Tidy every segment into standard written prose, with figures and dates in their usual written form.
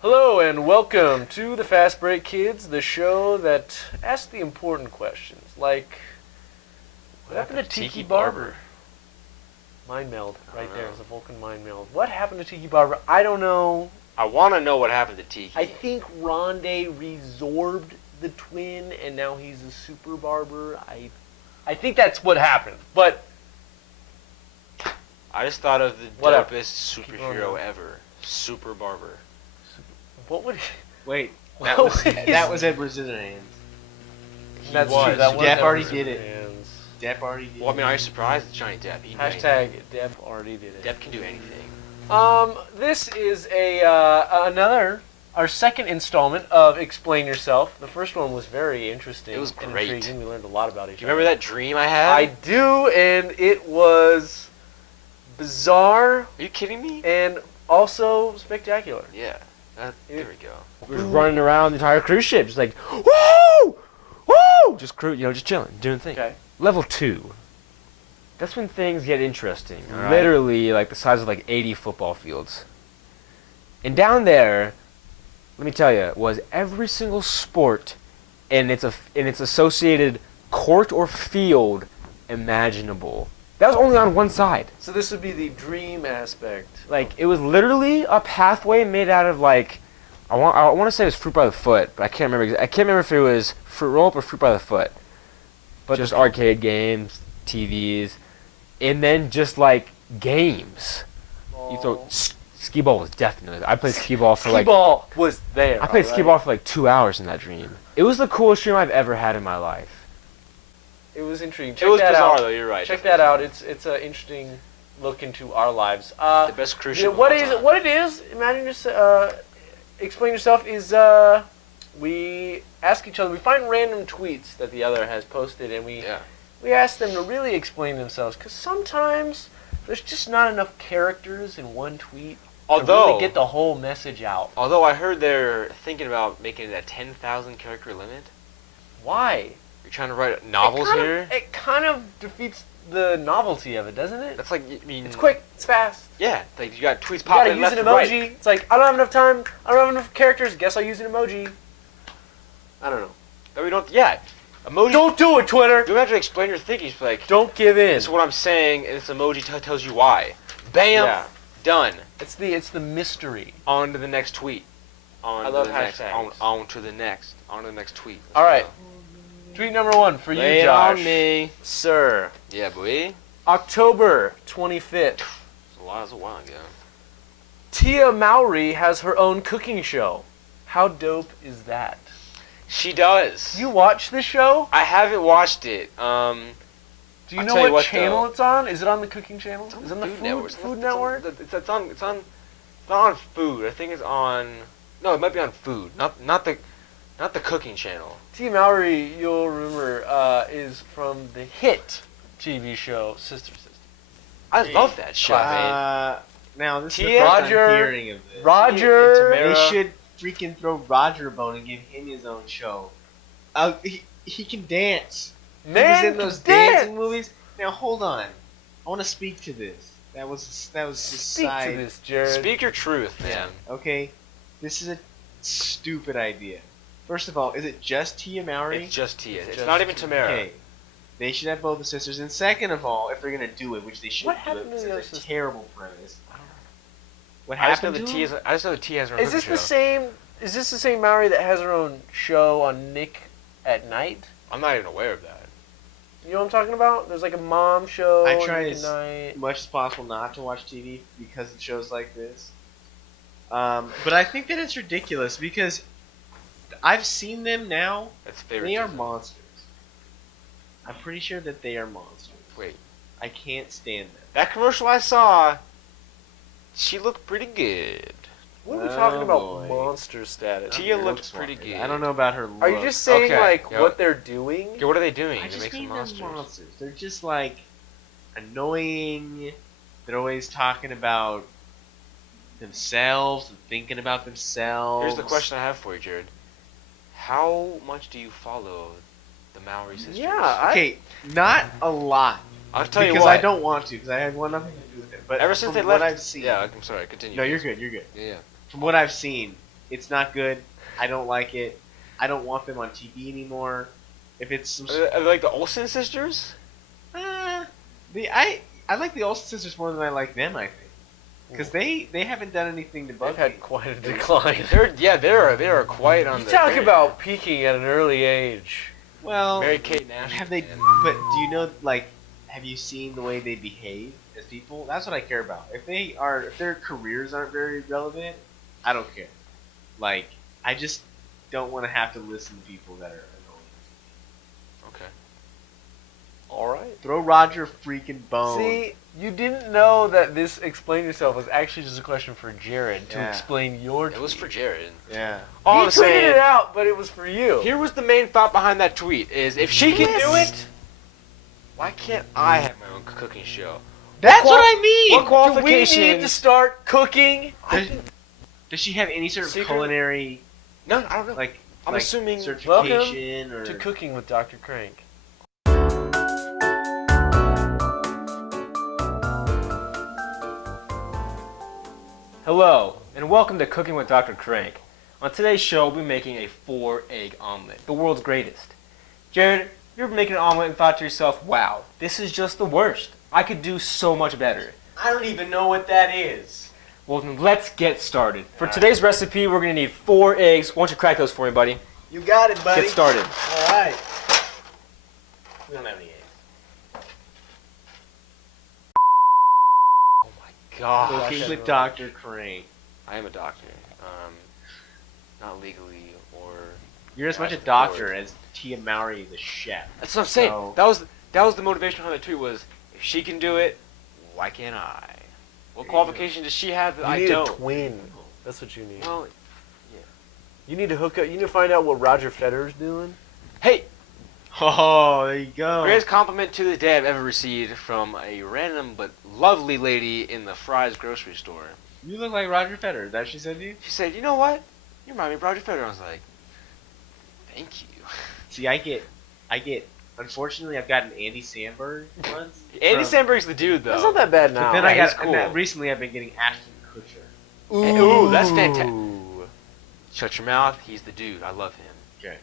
Hello and welcome to the Fastbreak Kids, the show that asks the important questions, like, what happened to Tiki Barber? Mind meld, right there. It's a Vulcan mind meld. What happened to Tiki Barber? I don't know. I want to know what happened to Tiki. I think Rondé resorbed the twin, and now he's a super barber. I think that's what happened, but I just thought of the Whatever. dopest superhero ever, Super Barber. what would Wait, What that was Edward Scissorhands. That's was. true. That was Depp already Edward did it. Scissorhands. Depp already did Well, I mean, are you surprised that Johnny Depp? He can do Hashtag Depp already did it. anything. Depp can do anything. This is our second installment of Explain Yourself. The first one was very interesting. It was and great. intriguing. We learned a lot about each Do you remember that dream I had? I do, and it was bizarre Are you kidding me? and also spectacular. Yeah. There we go. We were running around the entire cruise ship, just like, woo, woo, just just chilling, doing things. Okay. Level 2. That's when things get interesting. All right. Literally, like the size of like 80 football fields. And down there, let me tell you, was every single sport and its associated court or field imaginable. That was only on one side. So this would be the dream aspect. Like, it was literally a pathway made out of, like, I want to say it was fruit by the foot, but I can't remember. I can't remember if it was fruit roll up or fruit by the foot. But just arcade games, TVs, and then just like games. You throw skee ball was definitely. I played skee ball for like. Skee ball was there. I played skee ball for like 2 hours in that dream. It was the coolest dream I've ever had in my life. It was intriguing. It was Check that bizarre, out. though. You're right. Check that out. It's an interesting look into our lives. The best cruise ship. What it is? Imagine Explain Yourself is we ask each other. We find random tweets that the other has posted, and we ask them to really explain themselves. Because sometimes there's just not enough characters in one tweet to really get the whole message out. Although I heard they're thinking about making it a 10,000 character limit. Why? You're trying to write novels here. It kind of defeats the novelty of it, doesn't it? That's like, I mean, It's quick. It's fast. Yeah, like you got tweets You gotta popping use left an and right. emoji. It's like, I don't have enough time. I don't have enough characters. Guess I'll use an emoji. I don't know. No, we don't. Yeah, emoji. Don't do it, Twitter. You don't have to explain your thinking. It's like, Don't give in. this is what I'm saying, and this emoji tells you why. Bam. Yeah. Done. It's the mystery. On to the next tweet. I love to the next. hashtags. On to the next. On to the next tweet. All right. Tweet number 1 for Lay you, it Josh. on me. Sir. Yeah, boy. October 25th. That's a while ago. Tia Mowry has her own cooking show. How dope is that? She does. You watch this show? I haven't watched it. Do you I'll know tell you what what, channel though. it's on? Is it on the cooking channel? It's on Is it on the Food It's Network? It's not on Food. I think it's on. No, it might be on Food. Not the cooking channel. Tia Mowry, you'll remember, is from the hit TV show Sister Sister. I love that show, man. Now this Tia- is the first Roger- I'm hearing of this. Roger. They should freaking throw Roger a bone and give him his own show. He can dance. Man, he was in those dancing movies. Now hold on, I want to speak to this. That was just Speak side. to this, Jared. Speak your truth, man. Okay, this is a stupid idea. First of all, is it just Tia Mowry? It's just Tia. It's just not even Tamara. Okay. They should have both the sisters. And second of all, if they're gonna do it, which they should What do happened it, to because the other it's a sister? terrible premise. What I just know happened the to him? Tia. I just know the Tia has her own Is this cooking the show. same? Is this the same Mowry that has her own show on Nick at Night? I'm not even aware of that. You know what I'm talking about? There's like a mom show. I on try Nick as at Night. much as possible not to watch TV because of shows like this. But I think that it's ridiculous because I've seen them now. That's favorite. They are monsters. I'm pretty sure that they are monsters. Wait, I can't stand them. that commercial I saw. She looked pretty good. What are we Oh, talking about? boy. Monster status. Tia Her looked looks pretty wise. good. I don't know about her. Are you look. just saying Okay, like yeah. what they're doing? Okay, what are they doing I to just make some mean they're monsters? monsters. They're just like annoying. They're always talking about themselves and thinking about themselves. Here's the question I have for you, Jared. How much do you follow the Maori sisters? Yeah, Okay, not a lot. I'll tell you because what. I don't want to, because I had nothing to do with it. But Ever since they from left, what I've seen, yeah, I'm sorry. Continue. no, you're good. You're good. Yeah. From what I've seen, it's not good. I don't like it. I don't want them on TV anymore. If it's some, Are they like the Olsen sisters? I like the Olsen sisters more than I like them. I think because they haven't done anything to they've bug me. had quite a decline. They are quite on. You talk about peaking at an early age. Well, Mary Kate Nash. have they? But do you know, like, have you seen the way they behave as people? That's what I care about. If their careers aren't very relevant, I don't care. Like, I just don't want to have to listen to people that are annoying. Okay. All right. Throw Roger a freaking bone. See, you didn't know that this explain yourself was actually just a question for Jared to Yeah. explain your tweet. It was for Jared. Yeah. All He I'm tweeted saying, it out, but it was for you. here was the main thought behind that tweet: is if she can do it, why can't I have my own cooking show? That's what I mean. What Do qualifications? we need to start cooking? Does she have any sort of Secret? culinary, No, I don't know. like, I'm assuming- certification or? To Cooking with Dr. Crank. Hello, and welcome to Cooking with Dr. Crank. On today's show, we'll be making a 4-egg omelet, the world's greatest. Jared, you ever making an omelet and thought to yourself, wow, this is just the worst. I could do so much better. I don't even know what that is. Well, then let's get started. For All right. today's recipe, we're going to need 4 eggs. Why don't you crack those for me, buddy? You got it, buddy. Get started. All right. We don't have any eggs. Oh my God. Cooking with Dr. Crank. I am a doctor. Not legally or. You're as much a Actually, doctor as Tia Mowry is a chef. That's what I'm saying. So- That was the motivation behind the tweet. Was if she can do it, why can't I? What qualification does she have that You I need don't? a twin. That's what you need. Well, You need to hook up. You need to find out what Roger Federer's doing. hey, Oh, there you go. greatest compliment to this day I've ever received from a random but lovely lady in the Fry's grocery store. You look like Roger Federer. That she said to you? She said, "You know what? You remind me of Roger Federer." I was like, "Thank you." See, I get. Unfortunately, I've gotten Andy Samberg once. Andy from- Samberg's the dude, though. That's not that bad now. But then Yeah, I got. he's cool. and recently, I've been getting Ashton Kutcher. Ooh, that's fantastic. Shut your mouth. He's the dude. I love him. Okay.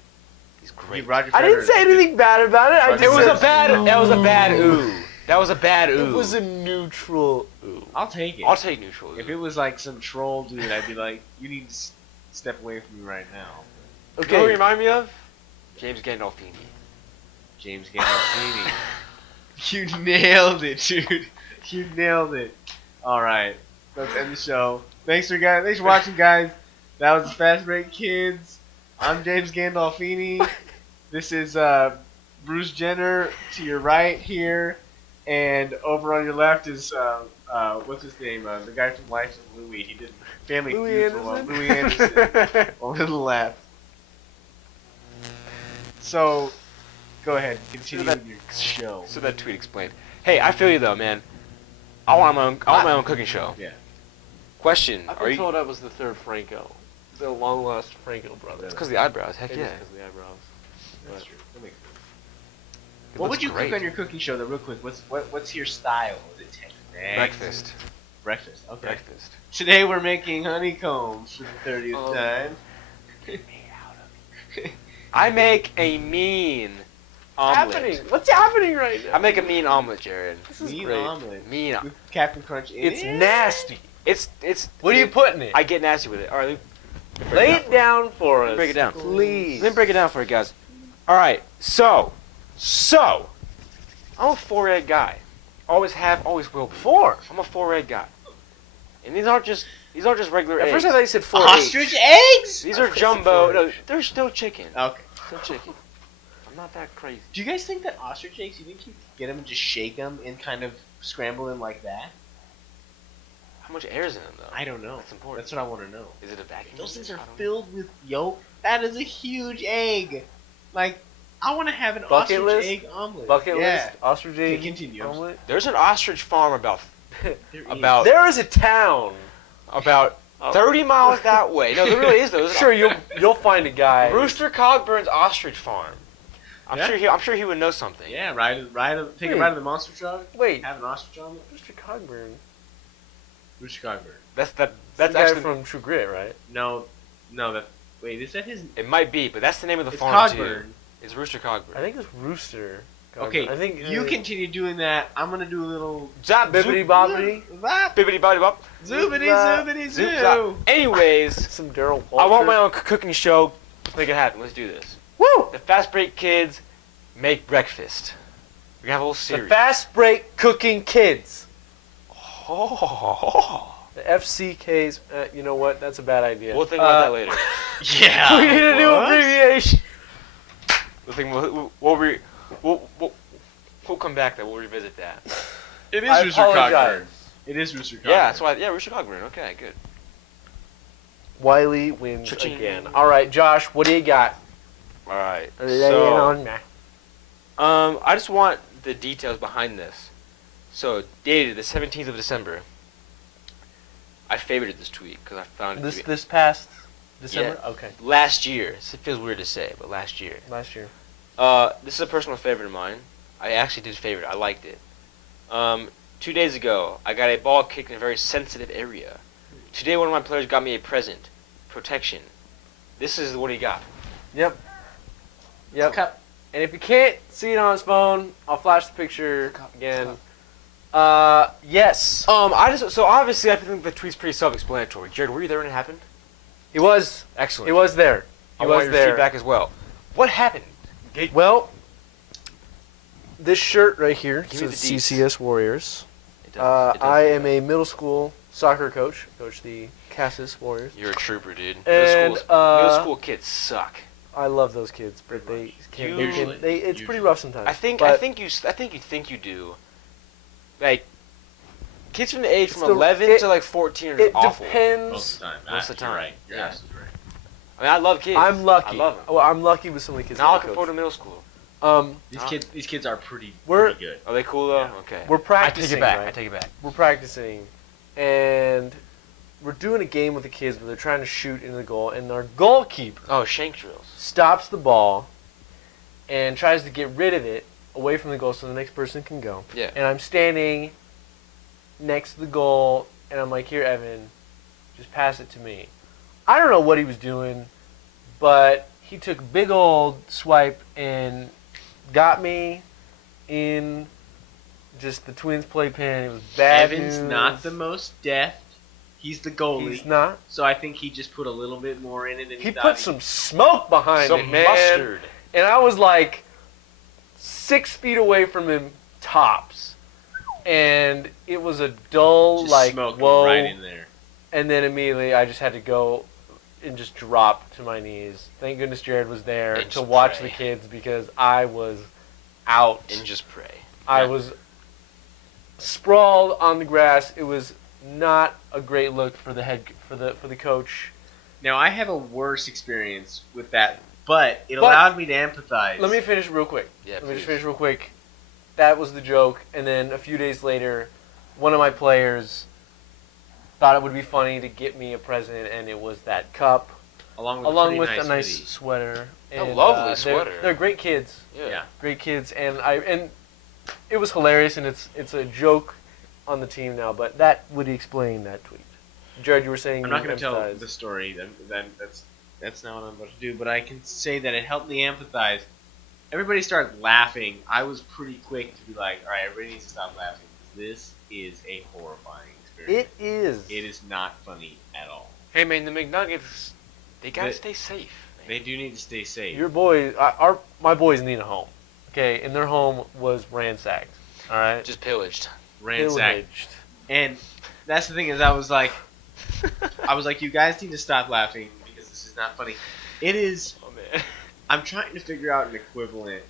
He's great. Roger I didn't Federer say is good. anything bad about it. I Roger just It was said a bad. That was a bad ooh. That was a bad ooh. It was a neutral ooh. I'll take it. I'll take neutral. If it was like some troll dude, I'd be like, "You need to step away from me right now." You know what you remind me of? James Gandolfini. James Gandolfini. You nailed it, dude. You nailed it. All right, let's end the show. Thanks for watching, guys. That was Fastbreak Kids. I'm James Gandolfini. This is Bruce Jenner to your right here, and over on your left is what's his name? The guy from Life of Louie. He did Family Louis Feud for a while. Anderson? Louis Anderson. Over to the left. So, go ahead, continue with your show. So that tweet explained. Hey, I feel you though, man. I want my own cooking show. Yeah. Question: I've Are been you? told I was the third Franco. The long lost Franco brother. It's because the eyebrows. Heck It yeah. is 'cause of the eyebrows. That's true. That makes sense. It What looks would you great. cook on your cooking show, though, real quick? What's your style? Is it Tex-Mex? Breakfast. Breakfast. Okay. Breakfast. Today we're making honeycombs for the 30th Oh. time. I make a mean omelet. Happening? What's happening right now? I make a mean omelet, Jared. This is Mean great. omelet. Mean. With Captain Crunch in It's it. nasty. It's. What are you putting in? I get nasty with it. All right. Let me Lay it down for Let me us. break it down. Please. Let me break it down for you guys. All right. So, I'm a 4-egg guy. Always have, always will be. 4. I'm a 4-egg guy. And these aren't just regular At eggs. first I thought you said 4 Ostrich eggs? These I are thought you said jumbo. 4 No, eggs. they're still chicken. Okay. Still chicken. I'm not that crazy. Do you guys think that ostrich eggs, you think you could get them and just shake them and kind of scramble them like that? How much air is in them though? I don't know. That's important. That's what I want to know. Is it a vacuum? Those things are I don't know. filled with yolk. That is a huge egg. Like, I want to have an Bucket ostrich list? egg omelet. Bucket yeah. list, ostrich egg continue. omelet. There's an ostrich farm about There is a town. 30 miles that way. No, there really is though. Sure, you'll find a guy. Rooster Cogburn's ostrich farm. I'm Yeah. sure he would know something. Yeah, take a Wait. ride of the monster truck. Wait, Have an ostrich omelet. Mr. Cogburn. Rooster Cogburn. That's That's the guy actually from True Grit, right? No, that. Wait, is that his? it might be, but that's the name of the It's farm too. Cogburn. It's Rooster Cogburn. I think it's Rooster. Cogburn. Okay, I think you continue doing that. I'm gonna do a little Zap Bibbidi bobbidi. Zap. bibbidi bobbidi bop. Zoobity Zap. zoobity Zoop zoo. zap. Anyways, Some Daryl Walter. I want my own cooking show. Let's make it happen. Let's do this. Woo! The Fastbreak Kids make breakfast. We're gonna have a whole The series. Fast Break Cooking Kids. Oh. The FCKs. You know what? That's a bad idea. We'll think about that later. Yeah. We need a new What? abbreviation. We'll come back to that. We'll revisit that. It is I Rooster apologize. Cogburn. It is Rooster Cogburn. Yeah, that's why. Yeah, Rooster Cogburn. Okay, good. Wiley wins Cha-ching. again. All right, Josh, what do you got? All right. Lay it So, on me. I just want the details behind this. So, dated the 17th of December. I favorited this tweet because I found it to be This past December? Okay. last year. It feels weird to say, but last year. Last year. This is a personal favorite of mine. I actually did favorite. I liked it. 2 days ago, I got a ball kicked in a very sensitive area. Today, one of my players got me a present. Protection. This is what he got. Yep. Yep. Cup. And if you can't see it on his phone, I'll flash the picture again. Yes. So obviously, I think the tweet's pretty self-explanatory. Jared, were you there when it happened? He was. Excellent. He was there. He I was want your there. feedback as well. What happened? Well, this shirt right here Give me says the deets. CCS Warriors. It does I say am that. a middle school soccer coach. Coach the Cassis Warriors. You're a trooper, dude. And, Middle school kids suck. I love those kids, but they can't. They Usually. can, it's pretty rough sometimes. I think but you think you do. Like kids from the age from It's the- 11 to like 14 are it awful. depends. Most of the time. Most of the time. You're right. You're Yeah. absolutely right. I mean, I love kids. I'm lucky. I love them. Well, I'm lucky with some of the kids. Now that I looking forward to coach. middle school. These kids are pretty We're- good. Are they cool though? Yeah. Okay. We're I practicing. take it back. Right? I take it back. We're practicing, and we're doing a game with the kids where they're trying to shoot into the goal, and our goalkeeper Oh, shank drills. stops the ball and tries to get rid of it away from the goal so the next person can go. Yeah. And I'm standing next to the goal, and I'm like, "Here, Evan, just pass it to me." I don't know what he was doing, but he took a big old swipe and got me in just the Twins playpen. It was bad Evan's news. not the most deft. He's the goalie. He's not. So I think he just put a little bit more in it than He thought put some smoke behind Some it, man. mustard. And I was like 6 feet away from him, tops. And it was a dull, just like, smoke whoa. right in there. And then immediately I just had to go and just drop to my knees. Thank goodness Jared was there And to just watch pray. the kids because I was out. And just pray. I Yeah. was sprawled on the grass. It was not a great look for the coach. Now I have a worse experience with that, but it But- allowed me to empathize. Let me finish real quick. Yeah, Let me just please. finish real quick. That was the joke, and then a few days later, one of my players thought it would be funny to get me a present, and it was that cup, along with a a nice hoodie. sweater. A And, lovely sweater. They're great kids, Yeah. great kids, and it was hilarious, and it's a joke on the team now. But that would explain that tweet. Jared, you were saying I'm not you going to tell empathize. the story. That's not what I'm about to do. But I can say that it helped me empathize. Everybody started laughing. I was pretty quick to be like, all right, everybody needs to stop laughing. This is a horrifying experience. It is. It is not funny at all. Hey man, the McNuggets, they gotta They- stay safe. Man. They do need to stay safe. Your boys, my boys need a home. Okay, and their home was ransacked. All right, Just pillaged. ransacked. pillaged. And that's the thing is, I was like, you guys need to stop laughing because this is not funny. It is. Oh man. I'm trying to figure out an equivalent,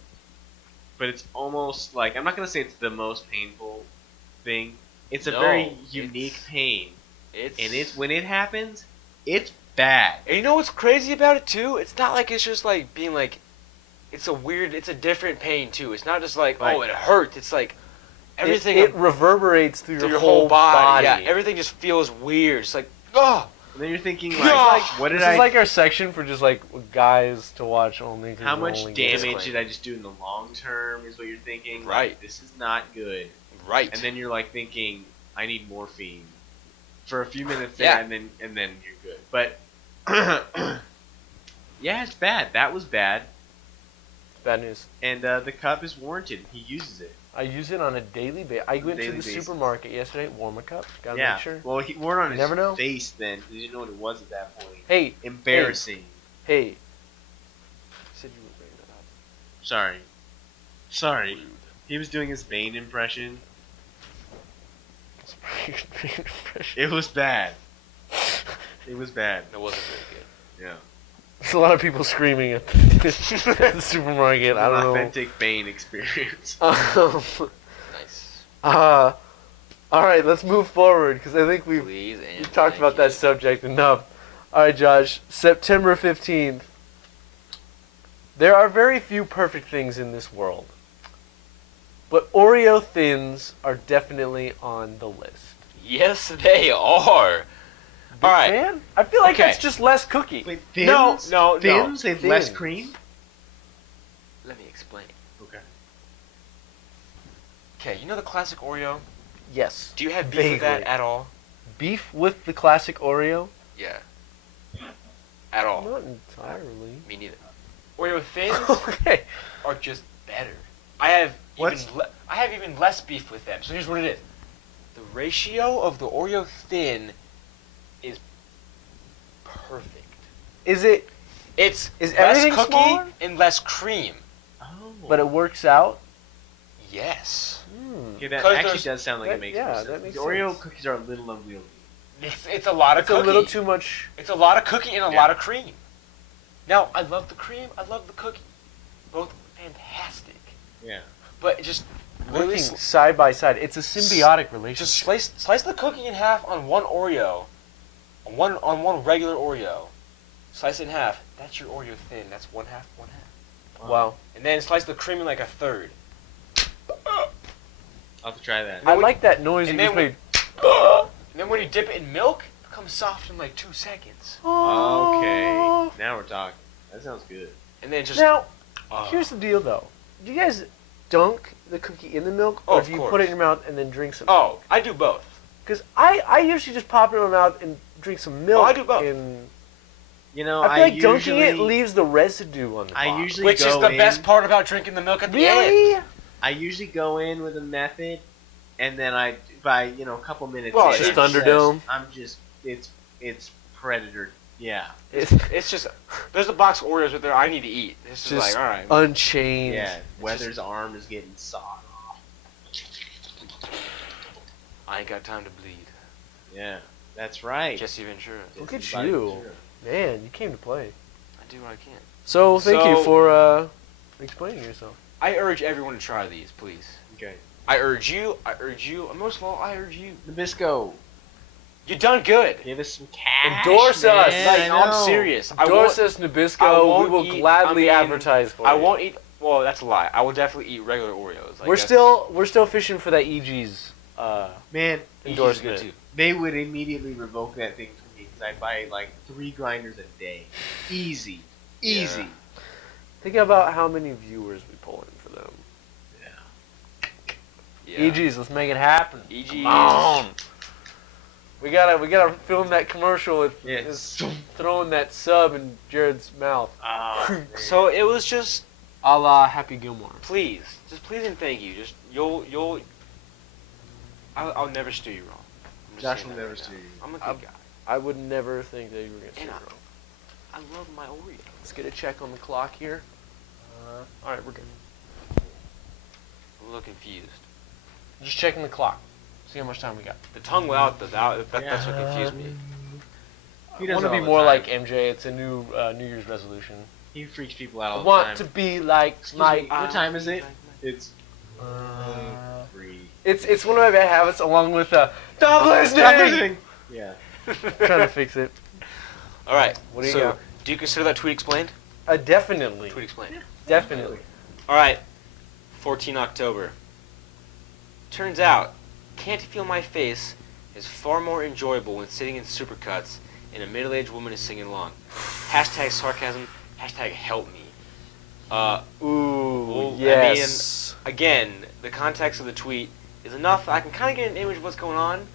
but it's almost like I'm not gonna say it's the most painful thing. It's a No, very unique it's- pain, It's and it's when it happens, it's bad. And you know what's crazy about it too? It's not like it's just like being like it's a different pain too. It's not just like, oh, it hurts. It's like everything. It reverberates through your whole body. Yeah, everything just feels weird. It's like, oh. And then you're thinking like, what did this is like our section for just like guys to watch only. How much damage did I just do in the long term? Is what you're thinking. Right. Like, this is not good. Right. And then you're like thinking, I need morphine for a few minutes there, and then you're good. But yeah, it's bad. That was bad. Bad news. And the cup is warranted. He uses it. I use it on a daily basis. I went to the supermarket yesterday, warm a cup. Gotta make sure. Well, he wore it on never know. his face then. He didn't know what it was at that point. Hey. Embarrassing. Hey. You said you would bring that up. Sorry. He was doing his Bane impression. It was bad. It was bad. It wasn't very good. Yeah. There's a lot of people screaming at the supermarket. I don't know. Authentic Bane experience. Nice. All right, let's move forward because I think we've talked about that subject enough. All right, Josh. September 15th. There are very few perfect things in this world, but Oreo Thins are definitely on the list. Yes, they are. All right. Fan? I feel like it's just less cookie. Wait, Thins? No. Thins? They have less cream? Let me explain. Okay. Okay, you know the classic Oreo? Yes. Do you have beef with that at all? Beef with the classic Oreo? Yeah. At all? Not entirely. Me neither. Oreo Thins Okay. are just better. I have even less beef with them. So here's what it is. The ratio of the Oreo Thin is perfect. Is it? It's Is less everything cookie smaller? and less cream. Oh. But it works out? Yes. Okay, that 'Cause actually does sound like it makes more sense. that makes The Oreo sense. cookies are a little unwieldy. It's a lot of It's cookie. a little too much. It's a lot of cookie and a lot of cream. Now, I love the cream. I love the cookie. Both fantastic. Yeah. But it just really Working side by side. It's a symbiotic relationship. just slice the cookie in half on one Oreo, on one regular Oreo. Slice it in half. That's your Oreo Thin. That's one half, one half. Wow. And then slice the cream in like a third. I'll have to try that. I like that noise you And just then made. And then when you dip it in milk, it becomes soft in like 2 seconds. Okay. Now we're talking. That sounds good. And then just Now, here's the deal though. Do you guys dunk the cookie in the milk, or of do you course. put it in your mouth and then drink some? Oh, I do both. Because I usually just pop it in my mouth and drink some milk. I do both. And You know, I feel like usually, dunking it leaves the residue on the bottom. usually Which is go the in, best part about drinking the milk at the Really? end. I usually go in with a method, and then by a couple minutes. Well, in, it's just I'm Thunderdome? I'm just it's Predator. Yeah. It's just there's a box of Oreos right there I need to eat. It's just Just like, all right. Unchained. Yeah. Weather's arm is getting sawed off. I ain't got time to bleed. Yeah. That's right. Jesse Ventura. Look at Jesse Body you. Ventura. Man, you came to play. I do what I can. So, thank you So- for explaining yourself. I urge everyone to try these, please. Okay. I urge you, and most of all, I urge you. Nabisco, You done good. give us some cash. Endorse man. us. Like, I I'm know. serious. Endorse us, Nabisco. I We won't will eat- gladly I mean, advertise for I you. won't eat. Well, that's a lie. I will definitely eat regular Oreos. Like, We're that's- still fishing for that EG's Man, Eat these endorsement. good, too. they would immediately revoke that thing from me because I buy like 3 grinders a day. Easy. Easy. Think about how many viewers we pull in for them. Yeah. EG's, let's make it happen. EG's. Come on. We gotta film that commercial with Yes. just throwing that sub in Jared's mouth. So it was just A la Happy Gilmore. please and thank you. Just I'll never steer you wrong. I'm just Josh saying will that never right now. steer you. I'm a good guy. I would never think that you were gonna say And it wrong. I love my Oreos. Let's get a check on the clock here. All right, we're good. I'm a little confused. Just checking the clock. See how much time we got. The tongue without that's what confused me. He I does want it to be all the more time. like MJ. It's a new New Year's resolution. He freaks people out all I the want time. to be like Excuse my. me, what time is it? It's Uh, 3. it's one of my bad habits, along with stop listening. Stop listening. Yeah. Trying to fix it. All right. What do you so, got? do you consider that tweet explained? Definitely. Tweet explained. Definitely. All right, 14 October. Turns out, Can't Feel My Face is far more enjoyable when sitting in Supercuts and a middle-aged woman is singing along. Hashtag sarcasm, hashtag help me. Ooh, well, yes. I mean, again, the context of the tweet is enough. I can kind of get an image of what's going on,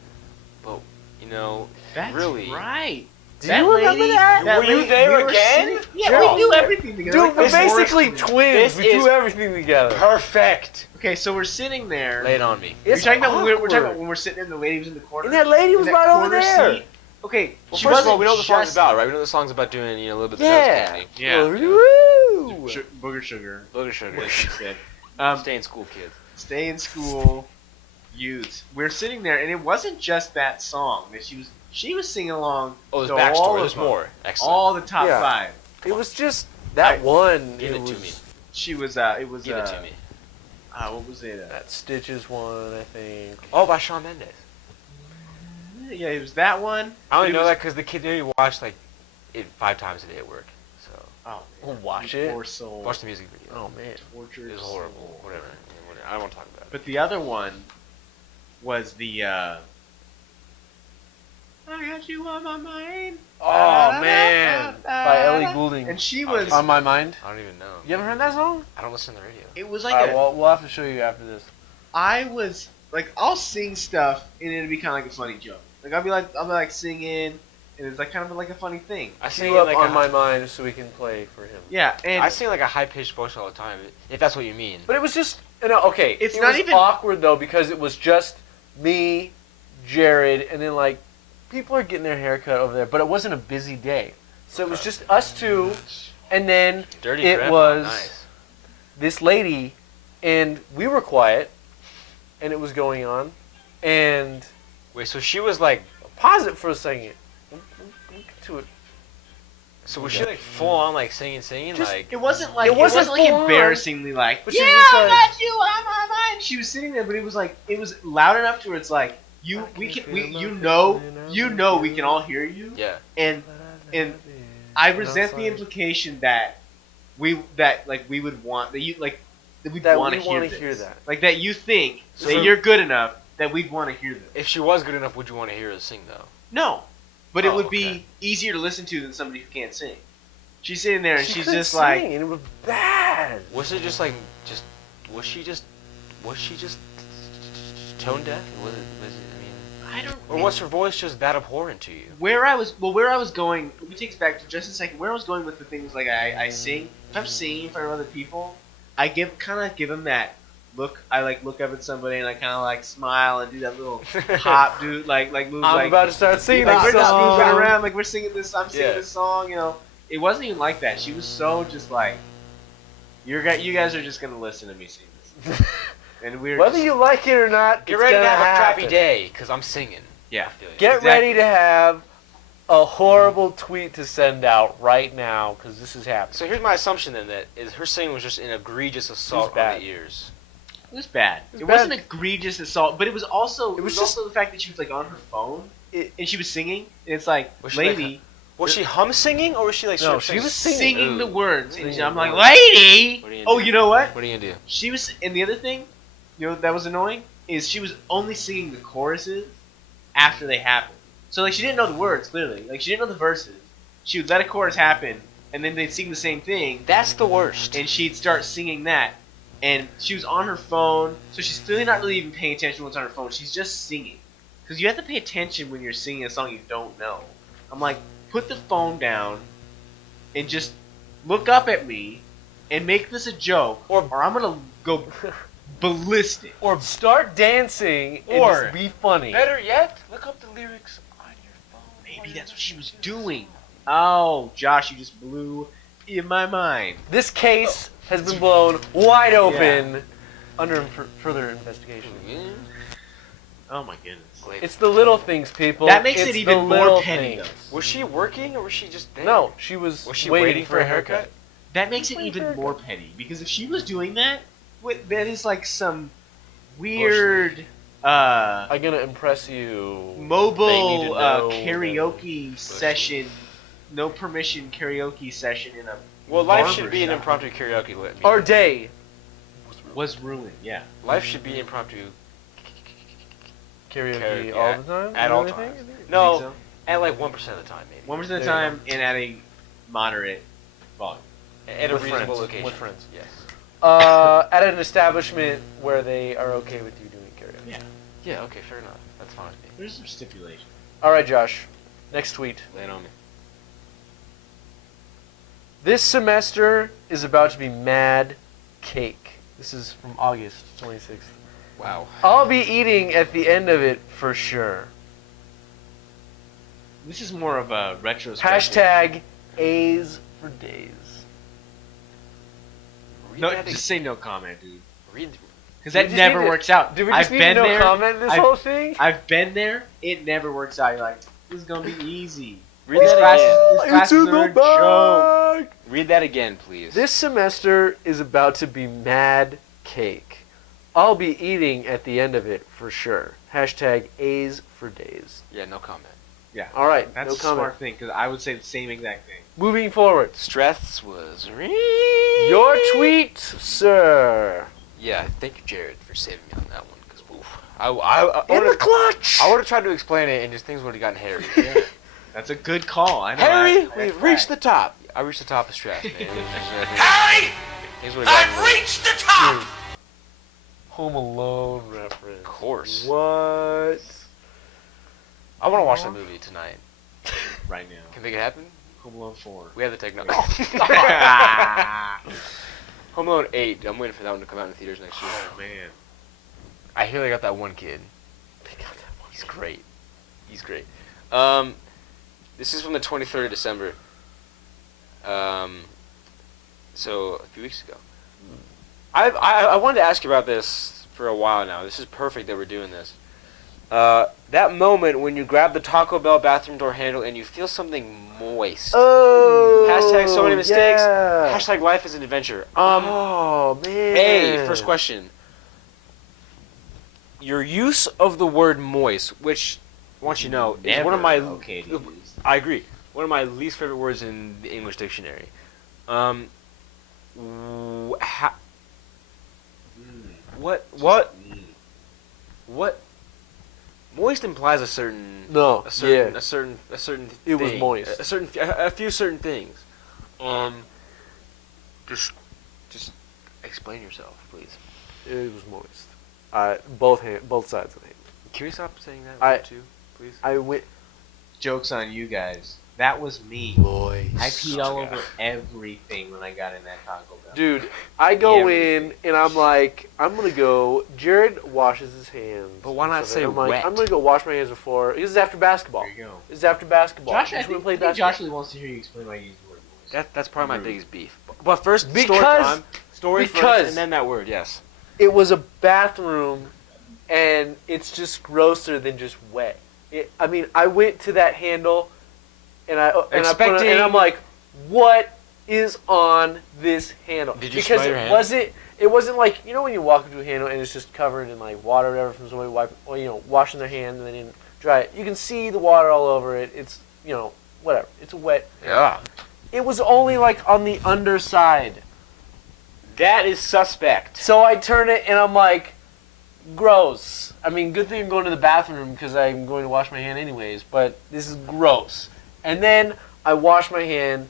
but, you know, That's really. right. Do you remember that? Were you there again? Yeah, we do everything together. Dude, we're basically twins. This We do is everything together. Perfect. Okay, so we're sitting there. Lay it on me. You're It's talking about we're talking about awkward. when we're sitting there and the lady was in the corner. And that lady was in right over corner there. seat. Okay, Well, she first of all, wasn't we know what the song's just- about, right? We know the song's about doing, you know, a little bit of Yeah. the Yeah. Woo! Booger sugar. Booger sugar. What she said. Stay in school, kids. Stay in school, youth. We're sitting there, and it wasn't just that song that she was singing along. Oh, there's to backstory. all There's of them. more. Excellent. All the top Yeah. 5. It was just that one. Give it was to me. She was. It was. Give it to me. What was it? That Stitches one, I think. Oh, by Shawn Mendes. Yeah, it was that one. I only But it know was- that because the kid you watched like it 5 times a day at work. So Oh, We'll watch you it. Poor soul. watch the music video. Oh man. Tortured It was horrible. soul. Whatever. I don't want to talk about it. But the other one was the. I got you on my mind. Oh man. By Ellie Goulding. And she was. On My Mind. I don't even know. You haven't heard that song? I don't listen to the radio. It was like Alright, a. well, we'll have to show you after this. I was like, I'll sing stuff and it'll be kind of like a funny joke. Like I'll be like singing, and it's like kind of like a funny thing. I sing You up like On a, My Mind so we can play for him. Yeah, and I sing like a high pitched voice all the time. If that's what you mean. But it was just, okay. It's it not was even- awkward though because it was just me, Jared, and then like people are getting their hair cut over there. But it wasn't a busy day, so it was just us two, and then Dirty it Grandpa, was nice. this lady, and we were quiet, and it was going on, and Wait, so she was like, pause it for a second. We'll get to it. so was she like full on like singing, Just- like? it wasn't like It wasn't like full on. embarrassingly like. But Yeah, she was just I like- got you on my mind. She was sitting there, but it was like it was loud enough to where it's like you we know we can all hear you, Yeah. and I resent the implication that we would want that you like that we'd That want we to wanna hear hear this. that. Like that you think So- that you're good enough that we'd want to hear this. If she was good enough, would you want to hear her sing though? No, but it Oh, would okay. be easier to listen to than somebody who can't sing. She's sitting there and She she's couldn't just sing, like, and it was bad. Was it just like was she just tone deaf? Was it I mean, I don't. or was her voice just that abhorrent to you? Where I was going. Let me take us back to just a second. Where I was going with the things like I sing. If I'm singing in front of other people, I give them that look. I like look up at somebody and I kind of like smile and do that little hop, dude. Like moves. I'm like about to start singing like we're this just song. moving around. Like we're singing this. I'm singing Yeah. this song. You know, it wasn't even like that. She was so just like, you guys are just gonna listen to me sing this. And we're Whether just- you like it or not, Get it's ready to gonna have a happen. crappy day, cause I'm singing. yeah. I feel you. Get Exactly. ready to have a horrible tweet to send out right now, because this is happening. So here's my assumption then: that is her singing was just an egregious assault on bad. the ears. It was bad. It was It bad. wasn't egregious assault, but it was also It was just- also the fact that she was like on her phone and she was singing, and it's like, Was she, like, lady, Was she hum singing or was she like? No, straight she was singing? singing Ooh. the words, and Singing I'm the like, words. lady. What are you gonna Oh, do? you know what? What are you gonna do? She was, and the other thing, you know, that was annoying is she was only singing the choruses after they happened. So like she didn't know the words clearly, like she didn't know the verses. She would let a chorus happen, and then they'd sing the same thing, That's the worst. and she'd start singing that. And she was on her phone, so she's clearly not really even paying attention to what's on her phone. She's just singing. Because you have to pay attention when you're singing a song you don't know. I'm like, put the phone down and just look up at me and make this a joke, or I'm going to go ballistic. Or start dancing and Or- just be funny. Better yet, look up the lyrics on your phone. Maybe that's what she was doing. Oh, Josh, you just blew in my mind. This case has been blown wide open under further investigation. Oh my goodness. It's the little things, people. That makes It's it the even more little petty, things. though. Was she working or was she just there? No, she was Was she waiting for a haircut. That makes it My even haircut. more petty because if she was doing that, that is like some weird I'm gonna impress you. They need mobile to know karaoke session, no permission karaoke session in a Well, life should be an impromptu karaoke. Our day was ruined. Yeah. Life should be impromptu karaoke all the time. At all times. No, so? At like 1% of the time, maybe. 1% of the time, and at a moderate volume. At a reasonable location. With friends. Yes. At an establishment where they are okay with you doing karaoke. Yeah. Yeah. Okay. Fair enough. That's fine with me. There's some stipulation. All right, Josh. Next tweet. Lay it on me. This semester is about to be mad cake. This is from August 26th. Wow. I'll be eating at the end of it for sure. This is more of a retrospective. Hashtag A's for days. No, just say no comment, dude. Read. Because that never works out. Do we just need no comment this whole thing? I've been there. It never works out. You're like, this is going to be easy. Read that again. It's in the bag. Read that again, please. This semester is about to be mad cake. I'll be eating at the end of it for sure. Hashtag A's for days. Yeah, no comment. Yeah. All right, that's no a comment. smart thing because I would say the same exact thing. Moving forward. Stress was your tweet, sir. Yeah, thank you, Jared, for saving me on that one. Because in the clutch. I would have tried to explain it, and just things would have gotten hairy. Yeah. That's a good call. I know. Harry, we've reached the top. I reached the top of stress, man. Harry, I've reached the top. Home Alone reference. Of course. What? I want to watch that movie tonight. Right now. Can we make it happen? Home Alone 4. We have the technology. Home Alone 8. I'm waiting for that one to come out in the theaters next year. Oh, man. I hear they got that one kid. They got that one. He's great. He's great. This is from the 23rd of December. So a few weeks ago. I wanted to ask you about this for a while now. This is perfect that we're doing this. That moment when you grab the Taco Bell bathroom door handle and you feel something moist. Oh. Hashtag so many mistakes. Yeah. Hashtag life is an adventure. Oh man. Hey, first question. Your use of the word moist, which I want you to know is one of my. Okay to use. I agree. One of my least favorite words in the English dictionary. What? Moist implies a certain. No. A certain. Yeah. A certain. It was thing. moist. A few certain things. Just explain yourself, please. It was moist. Both sides of the hand. Can we stop saying that I- word too, please? I went Joke's on you guys. That was me. moist. I peed all over everything when I got in that Taco Bell. Dude, I go Everything. in and I'm like, I'm gonna go. Jared washes his hands. But why not say I'm like, wet? I'm gonna go wash my hands before. This is after basketball. There you go. This is after basketball. Josh, I Just wanna think, play I think basketball. Josh really wants to hear you explain why you use the word moist. That's probably my Rude. biggest beef. But first, story Because- time. Story because- first, and then that word. Yes. It was a bathroom, and it's just grosser than just wet. I mean, I went to that handle, and I put it, and I'm like, what is on this handle? Did you because smell your it hand? wasn't like, you know when you walk into a handle and it's just covered in like water or whatever from somebody washing their hand and then you dry it. You can see the water all over it. It's whatever. It's a wet. Yeah. It was only like on the underside. That is suspect. So I turn it and I'm like, gross. I mean, good thing I'm going to the bathroom because I'm going to wash my hand anyways, but this is gross. And then I wash my hand,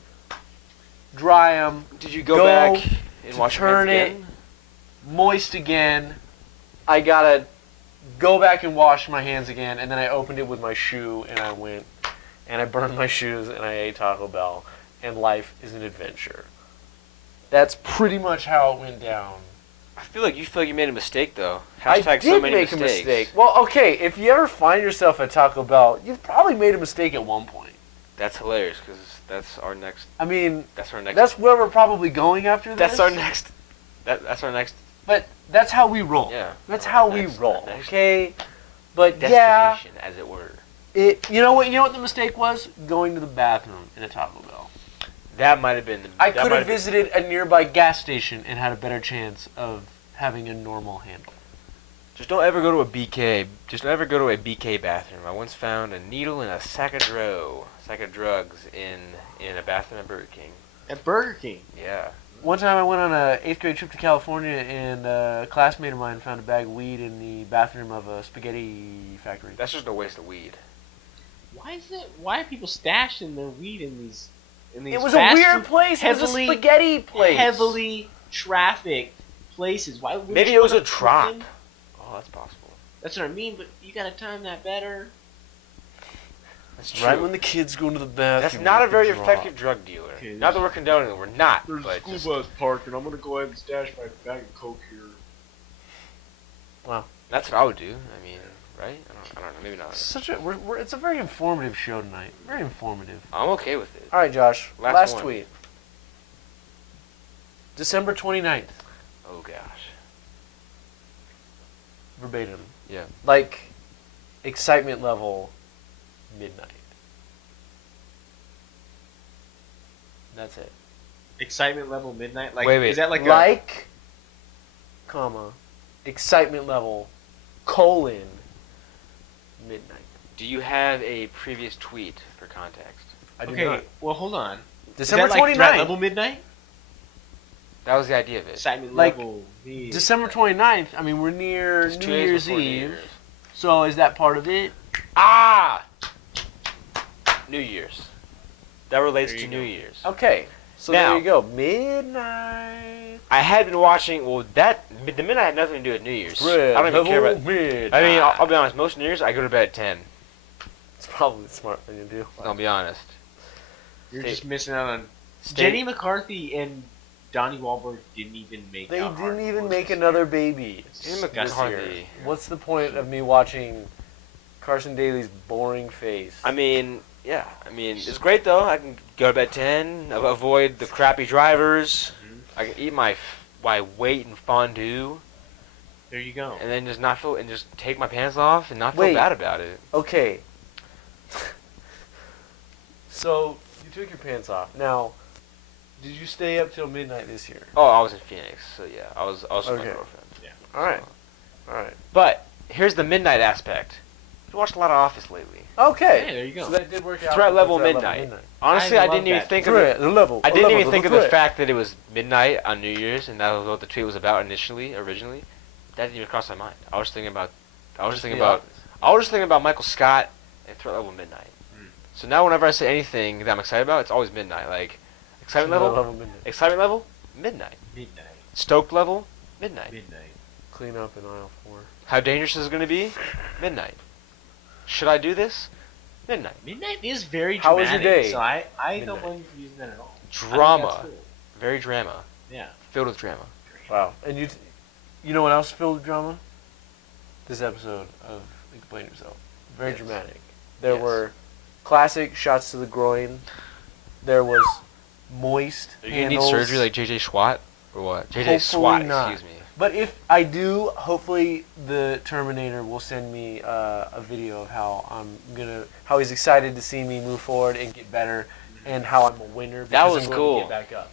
dry them. Did you go back and wash your turn hands it again? moist again? I gotta go back and wash my hands again, and then I opened it with my shoe and I went and I burned my shoes and I ate Taco Bell, and life is an adventure. That's pretty much how it went down. I feel like you made a mistake though. I Hashtag did so many make mistakes. a mistake. Well, okay, if you ever find yourself at Taco Bell, you've probably made a mistake at one point. That's hilarious because that's our next. I mean, That's our next. that's where we're probably going after this. That's our next. That's our next. But that's how we roll. Yeah. That's Our how we next- roll. next Okay. But yeah, Destination, as it were. you know what the mistake was? Going to the bathroom in a Taco Bell. That might have been. I could have visited a nearby gas station and had a better chance of having a normal handle. Just don't ever go to a BK. Just don't ever go to a BK bathroom. I once found a needle and a sack of drugs in a bathroom at Burger King. At Burger King. Yeah. One time I went on a 8th grade trip to California, and a classmate of mine found a bag of weed in the bathroom of a spaghetti factory. That's just a waste of weed. Why are people stashing their weed in these It was a weird place. It was a spaghetti place. Heavily trafficked places. Why would Maybe you it was a wanna put trap. them- Oh, that's possible. That's what I mean, but you gotta time that better. That's true. Right when the kids go into the bathroom. That's not a very drop. effective drug dealer. Okay, Not that we're condoning it. We're not. There's but a school just- bus parked, and I'm gonna go ahead and stash my bag of coke here. That's what I would do. I mean, right? I don't know. Maybe not. It's a very informative show tonight. Very informative. I'm okay with it. All right, Josh. Last Last one. tweet. December 29th. Oh gosh. Verbatim. Yeah. Like, excitement level, midnight. That's it. Excitement level midnight. Like, Wait. is that like comma, excitement level, colon, midnight. Do you have a previous tweet for context? I do Okay, not. well, hold on. December is that like 29th. threat level midnight? That was the idea of it. Excitement Like, level. midnight. December 29th. I mean, we're near It's 2 New days Year's before New Eve. Year's. So is that part of it? Ah! New Year's. That relates There to you New go. Year's. Okay. So Now- there you go. Midnight. I had been watching. Well, the midnight had nothing to do with New Year's. Red I don't even care about. midnight. I mean, I'll be honest. Most New Year's, I go to bed at 10. It's probably the smart thing to do. I'll be honest. You're Stay- just missing out on. Stay- Jenny McCarthy and Donnie Wahlberg didn't even make. They out didn't even hardcore make this another baby. Jenny Disgusting. McCarthy. What's the point of me watching Carson Daly's boring face? I mean, yeah. I mean, it's great though. I can go to bed at 10. Avoid the crappy drivers. Mhm. I can eat my weight in fondue, There you go. and then just not feel and just take my pants off and not feel Wait. bad about it. Okay. So you took your pants off. Now, did you stay up till midnight this year? Oh, I was in Phoenix, so yeah, I was with my Okay. girlfriend. All right. All right. But here's the midnight aspect. I've watched a lot of Office lately. Okay. Hey, there you go. So that did work out. Threat with level threat midnight. Honestly, I I love didn't even that. think of it. Threat level. I didn't even level, think of the threat. fact that it was midnight on New Year's, and that was what the tweet was about originally. That didn't even cross my mind. I was thinking about Michael Scott and Threat Level Midnight. Mm. So now whenever I say anything that I'm excited about, it's always midnight. Like excitement level, midnight. excitement level, midnight. Midnight. Stoked level, midnight. Midnight. Clean up in aisle 4. How dangerous is it going to be? Midnight. Should I do this? Midnight. Midnight is very How was dramatic. your day? So I don't Midnight. blame you for using that at all. I think Drama. that's cool. Very drama. Yeah. Filled with drama. Wow. And you know what else filled with drama? This episode of Explain Yourself. Very Yes. dramatic. There Yes. were classic shots to the groin. There was moist Are you going to need handles. surgery like JJ Swat? Or what? JJ Hopefully Swat, not. excuse me. But if I do, hopefully the Terminator will send me a video of how he's excited to see me move forward and get better, and how I'm a winner. That because was I'm going cool. to get back up.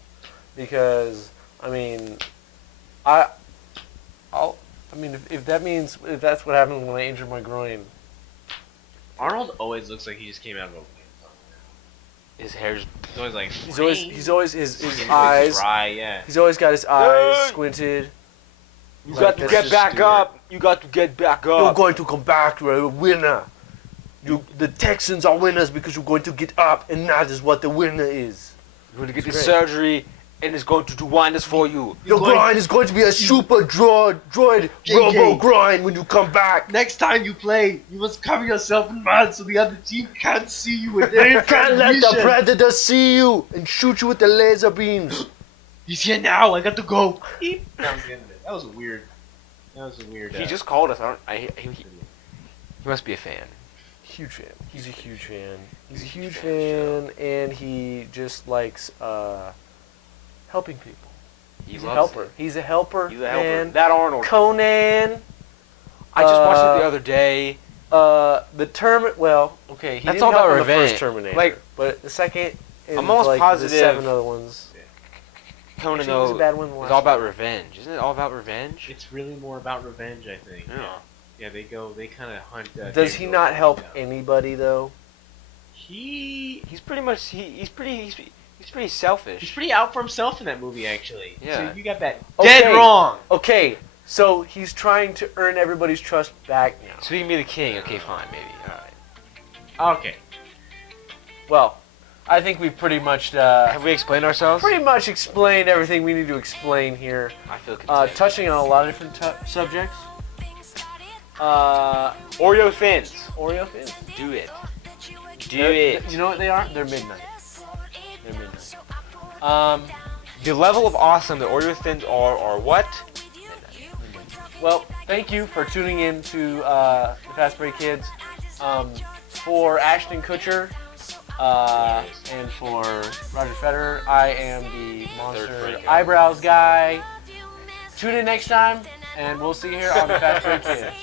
Because I mean, if that's what happens when I injure my groin. Arnold always looks like he just came out of a. His hair's He's always like. He's always his He's eyes. dry, yeah. He's always got his eyes Hey! squinted. You Like, got to that's get just back stupid. up. You got to get back You're up. going to come back. You're a winner. The Texans are winners because you're going to get up, and that is what the winner is. You're going to get It's this great. surgery, and it's going to do wonders for you. Your groin is going to be a super droid robo groin when you come back. Next time you play, you must cover yourself in mud so the other team can't see you with their You can't let the transmission. predator see you and shoot you with the laser beams. He's here now. I got to go. Beep. That was the end of it. That was a weird. He just called us. He must be a fan. Huge fan. He's a huge fan. He's a huge fan, and he just likes helping people. He's a helper. It. He's a helper. He's a helper. Man. That Arnold. Conan. I just watched it the other day. The Well, okay. He That's didn't all help about in the first revenge. Terminator. Like, but the second, and I'm almost like positive- the 7 other ones. Conan, Actually, it was a though, bad one the is last all about one. revenge. Isn't it all about revenge? It's really more about revenge, I think. Yeah. Yeah, they kind of hunt. Does James he Earl not Jones help down. anybody though? He. He's pretty much he's pretty He's pretty selfish. He's pretty out for himself in that movie, actually. Yeah. So you got that Okay. dead wrong. Okay, so he's trying to earn everybody's trust back now. So he can be the king. Okay, fine, maybe. All right. Okay. Well, I think we've pretty much Have we explained ourselves? explained everything we need to explain here. I feel content. Touching on a lot of different subjects. Oreo fins. Oreo fins. Do it. Do They're- it. You know what they are? They're midnight. They're midnight. The level of awesome that Oreo thins are what? Well, thank you for tuning in to the Fastbreak Kids. For Ashton Kutcher and for Roger Federer, I am the monster Third guy. eyebrows guy. Tune in next time, and we'll see you here on the Fastbreak Kids.